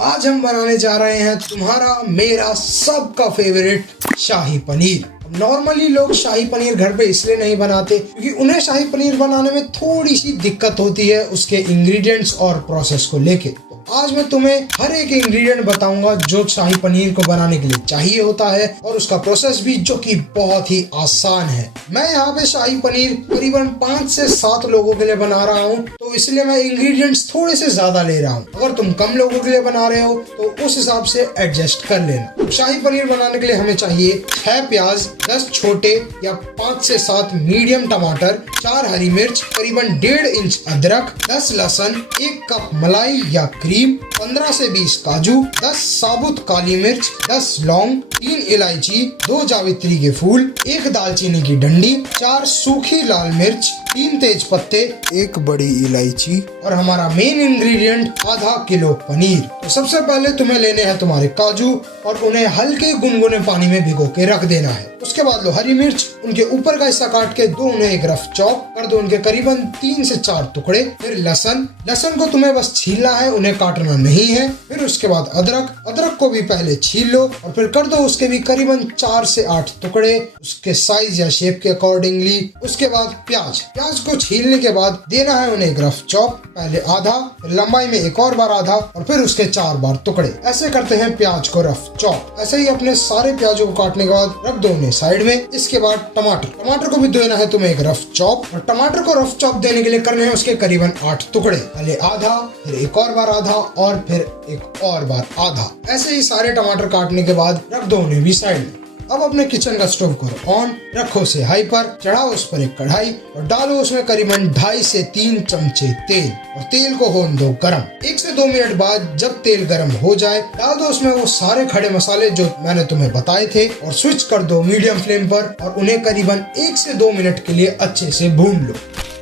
आज हम बनाने जा रहे हैं तुम्हारा मेरा सबका फेवरेट शाही पनीर। नॉर्मली लोग शाही पनीर घर पे इसलिए नहीं बनाते क्योंकि उन्हें शाही पनीर बनाने में थोड़ी सी दिक्कत होती है उसके इंग्रेडिएंट्स और प्रोसेस को लेके। आज मैं तुम्हें हर एक इंग्रेडिएंट बताऊंगा जो शाही पनीर को बनाने के लिए चाहिए होता है और उसका प्रोसेस भी जो कि बहुत ही आसान है। मैं यहाँ पे शाही पनीर करीबन 5 से 7 लोगों के लिए बना रहा हूँ, तो इसलिए मैं इंग्रेडिएंट्स थोड़े से ज्यादा ले रहा हूँ। अगर तुम कम लोगों के लिए बना रहे हो तो उस हिसाब से एडजस्ट कर लेना। शाही पनीर बनाने के लिए हमें चाहिए 6 प्याज, 10 छोटे या 5 से 7 मीडियम टमाटर, 4 हरी मिर्च, करीबन 1.5 इंच अदरक, 10 लहसुन, 1 कप मलाई या क्रीम, 15 से 20 काजू, 10 साबुत काली मिर्च, 10 लौंग, 3 इलायची, 2 जावित्री के फूल, 1 दालचीनी की डंडी, 4 सूखी लाल मिर्च, 3 तेज पत्ते, 1 बड़ी इलायची और हमारा मेन इंग्रेडिएंट आधा किलो पनीर। तो सबसे पहले तुम्हें लेने हैं तुम्हारे काजू और उन्हें हल्के गुनगुने पानी में भिगो के रख देना है। उसके बाद लो हरी मिर्च, उनके ऊपर का हिस्सा काट के दो उन्हें एक रफ चॉप कर दो, उनके करीबन 3 से 4 टुकड़े। फिर लहसुन को तुम्हें बस छीलना है, उन्हें काटना नहीं है। फिर उसके बाद अदरक को भी पहले छील लो और फिर कर दो उसके भी करीबन 4 से 8 टुकड़े उसके साइज या शेप के अकॉर्डिंगली। उसके बाद प्याज को छीलने के बाद देना है उन्हें एक रफ चॉप, पहले आधा, फिर लंबाई में एक और बार आधा और फिर उसके 4 बार टुकड़े। ऐसे करते हैं प्याज को रफ चॉप। ऐसे ही अपने सारे प्याजों को काटने के बाद रख दो उन्हें साइड में। इसके बाद टमाटर को भी देना है तुम्हें एक रफ चॉप और टमाटर को रफ चॉप देने के लिए करने हैं उसके करीबन 8 टुकड़े, पहले आधा, फिर एक और बार आधा और फिर एक और बार आधा। ऐसे ही सारे टमाटर काटने के बाद रख दो उन्हें भी साइड में। अब अपने किचन का स्टोव करो ऑन, रखो उसे हाई पर, चढ़ाओ उस पर एक कढ़ाई और डालो उसमें करीबन 2.5 से 3 चमचे तेल और तेल को होने दो गरम। 1 से 2 मिनट बाद जब तेल गरम हो जाए डाल दो उसमें वो सारे खड़े मसाले जो मैंने तुम्हें बताए थे और स्विच कर दो मीडियम फ्लेम पर और उन्हें करीबन 1 से 2 मिनट के लिए अच्छे से भून लो।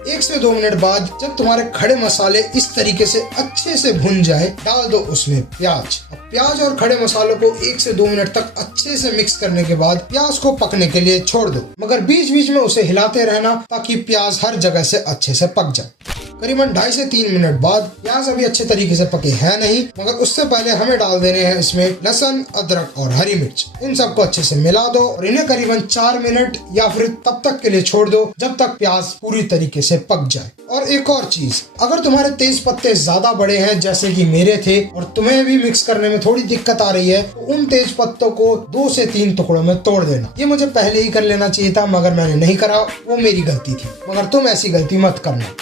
1 से 2 मिनट बाद जब तुम्हारे खड़े मसाले इस तरीके से अच्छे से भुन जाए डाल दो उसमें प्याज और खड़े मसालों को 1 से 2 मिनट तक अच्छे से मिक्स करने के बाद प्याज को पकने के लिए छोड़ दो, मगर बीच बीच में उसे हिलाते रहना ताकि प्याज हर जगह से अच्छे से पक जाए। करीबन 2.5 से 3 मिनट बाद प्याज अभी अच्छे तरीके से पके हैं नहीं, मगर उससे पहले हमें डाल देने हैं इसमें लहसुन, अदरक और हरी मिर्च। इन सबको अच्छे से मिला दो और इन्हें करीबन 4 मिनट या फिर तब तक के लिए छोड़ दो जब तक प्याज पूरी तरीके से पक जाए। और एक और चीज, अगर तुम्हारे तेज पत्ते ज्यादा बड़े हैं जैसे कि मेरे थे और तुम्हें भी मिक्स करने में थोड़ी दिक्कत आ रही है तो उन तेज पत्तों को 2 से 3 टुकड़ों में तोड़ देना। ये मुझे पहले ही कर लेना चाहिए था मगर मैंने नहीं करा, वो मेरी गलती थी, मगर तुम ऐसी गलती मत करना।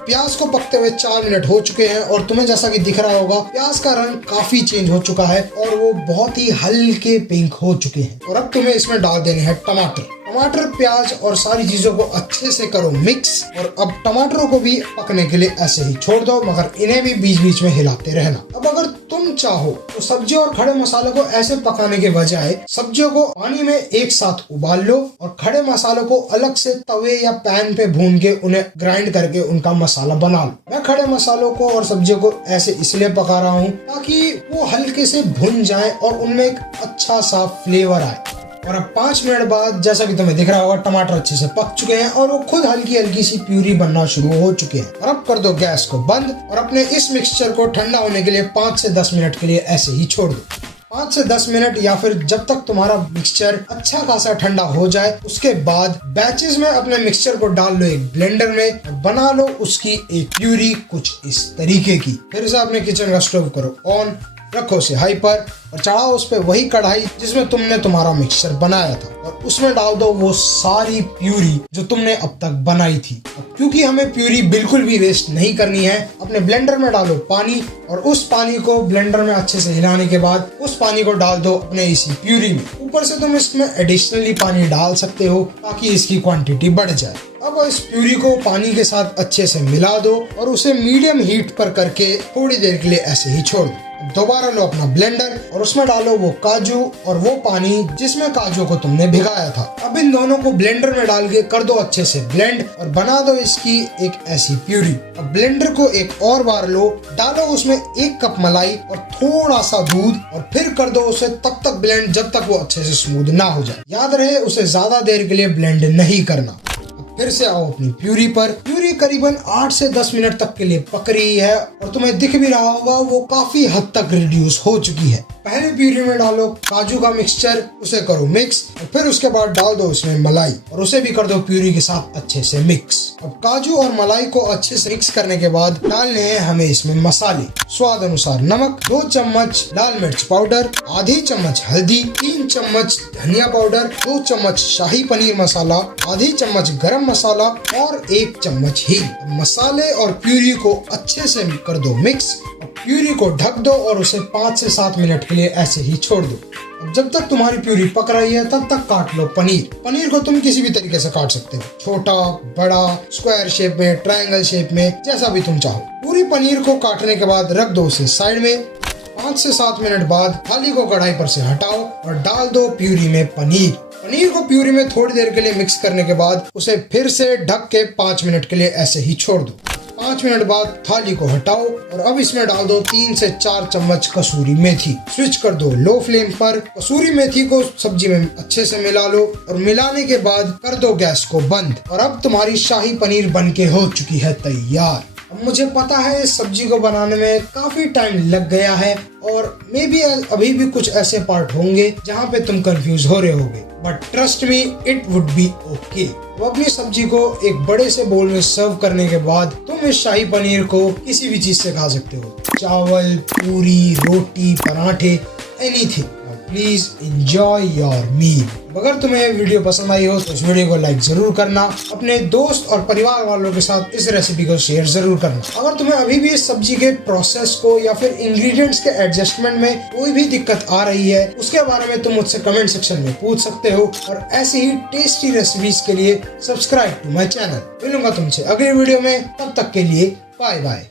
प्याज को पकते हुए 4 मिनट हो चुके हैं और तुम्हें जैसा कि दिख रहा होगा प्याज का रंग काफी चेंज हो चुका है और वो बहुत ही हल्के पिंक हो चुके हैं। और अब तुम्हें इसमें डाल देने हैं टमाटर, प्याज और सारी चीजों को अच्छे से करो मिक्स और अब टमाटरों को भी पकने के लिए ऐसे ही छोड़ दो, मगर इन्हें भी बीच बीच में हिलाते रहना। अब अगर तुम चाहो तो सब्जियों और खड़े मसालों को ऐसे पकाने के बजाय सब्जियों को पानी में एक साथ उबाल लो और खड़े मसालों को अलग से तवे या पैन पे भून के उन्हें ग्राइंड करके उनका मसाला बना लो। मैं खड़े मसालों को और सब्जियों को ऐसे इसलिए पका रहा हूँ ताकि वो हल्के से भुन जाए और उनमें एक अच्छा सा फ्लेवर आए। और अब 5 मिनट बाद जैसा कि तुम्हें दिख रहा होगा टमाटर अच्छे से पक चुके हैं और वो खुद हल्की हल्की सी प्यूरी बनना शुरू हो चुके हैं। और अब कर दो गैस को बंद और अपने इस मिक्सचर को ठंडा होने के लिए 5 से 10 मिनट के लिए ऐसे ही छोड़ दो। 5 से 10 मिनट या फिर जब तक तुम्हारा मिक्सचर अच्छा खासा ठंडा हो जाए। उसके बाद बैचेस में अपने मिक्सचर को डाल लो एक ब्लेंडर में और बना लो उसकी एक प्यूरी कुछ इस तरीके की। फिर से अपने किचन का स्टोव करो ऑन, रखो उसे हाई पर और चढ़ाओ उस पे वही कढ़ाई जिसमें तुमने तुम्हारा मिक्सचर बनाया था और उसमें डाल दो वो सारी प्यूरी जो तुमने अब तक बनाई थी। अब क्योंकि हमें प्यूरी बिल्कुल भी वेस्ट नहीं करनी है, अपने ब्लेंडर में डालो पानी और उस पानी को ब्लेंडर में अच्छे से हिलाने के बाद उस पानी को डाल दो अपने इसी प्यूरी में। ऊपर से तुम इसमें एडिशनली पानी डाल सकते हो ताकि इसकी क्वांटिटी बढ़ जाए। अब इस प्यूरी को पानी के साथ अच्छे से मिला दो और उसे मीडियम हीट पर करके थोड़ी देर के लिए ऐसे ही छोड़ दो। दोबारा लो अपना ब्लेंडर और उसमें डालो वो काजू और वो पानी जिसमें काजू को तुमने भिगाया था। अब इन दोनों को ब्लेंडर में डाल के कर दो अच्छे से ब्लेंड और बना दो इसकी एक ऐसी प्यूरी। अब ब्लेंडर को एक और बार लो, डालो उसमें 1 कप मलाई और थोड़ा सा दूध और फिर कर दो उसे तब तक ब्लेंड जब तक वो अच्छे से स्मूथ ना हो जाए। याद रहे उसे ज्यादा देर के लिए ब्लेंड नहीं करना। फिर से आओ अपनी प्यूरी पर। प्यूरी करीबन 8 से 10 मिनट तक के लिए पक रही है और तुम्हें दिख भी रहा होगा वो काफी हद तक रिड्यूस हो चुकी है। पहले प्यूरी में डालो काजू का मिक्सचर, उसे करो मिक्स और फिर उसके बाद डाल दो उसमें मलाई और उसे भी कर दो प्यूरी के साथ अच्छे से मिक्स। अब काजू और मलाई को अच्छे से मिक्स करने के बाद डालने हैं हमें इसमें मसाले। स्वाद अनुसार नमक, 2 चम्मच लाल मिर्च पाउडर, आधी चम्मच हल्दी, 3 चम्मच धनिया पाउडर, 2 चम्मच शाही पनीर मसाला, आधी चम्मच गरम मसाला और 1 चम्मच हींग। मसाले और प्यूरी को अच्छे से कर दो मिक्स। प्यूरी को ढक दो और उसे 5 से 7 मिनट के लिए ऐसे ही छोड़ दो। अब जब तक तुम्हारी प्यूरी पक रही है तब तक काट लो पनीर। पनीर को तुम किसी भी तरीके से काट सकते हो, छोटा, बड़ा, स्क्वायर शेप में, ट्रायंगल शेप में, जैसा भी तुम चाहो। पूरी पनीर को काटने के बाद रख दो उसे साइड में। 5 से 7 मिनट बाद थाली को कढ़ाई पर से हटाओ और डाल दो प्यूरी में पनीर। पनीर को प्यूरी में थोड़ी देर के लिए मिक्स करने के बाद उसे फिर से ढक के 5 मिनट के लिए ऐसे ही छोड़ दो। 5 मिनट बाद थाली को हटाओ और अब इसमें डाल दो 3 से 4 चम्मच कसूरी मेथी। स्विच कर दो लो फ्लेम पर। कसूरी मेथी को सब्जी में अच्छे से मिला लो और मिलाने के बाद कर दो गैस को बंद। और अब तुम्हारी शाही पनीर बनके हो चुकी है तैयार। अब मुझे पता है इस सब्जी को बनाने में काफी टाइम लग गया है और मे बी अभी भी कुछ ऐसे पार्ट होंगे जहाँ पे तुम कंफ्यूज हो रहे होगे, but trust me it would be okay. वो अपनी सब्जी को एक बड़े से बोल में सर्व करने के बाद तुम इस शाही पनीर को किसी भी चीज से खा सकते हो, चावल, पूरी, रोटी, पराठे, anything. Please enjoy your meal. अगर तुम्हें वीडियो पसंद आई हो तो इस वीडियो को लाइक जरूर करना। अपने दोस्त और परिवार वालों के साथ इस रेसिपी को शेयर जरूर करना। अगर तुम्हें अभी भी इस सब्जी के प्रोसेस को या फिर इंग्रेडिएंट्स के एडजस्टमेंट में कोई भी दिक्कत आ रही है, उसके बारे में तुम मुझसे कमेंट सेक्शन में पूछ सकते हो। और ऐसी ही टेस्टी रेसिपीज के लिए सब्सक्राइब टू माई चैनल। मिलूंगा तुमसे अगले वीडियो में, तब तक के लिए बाय बाय।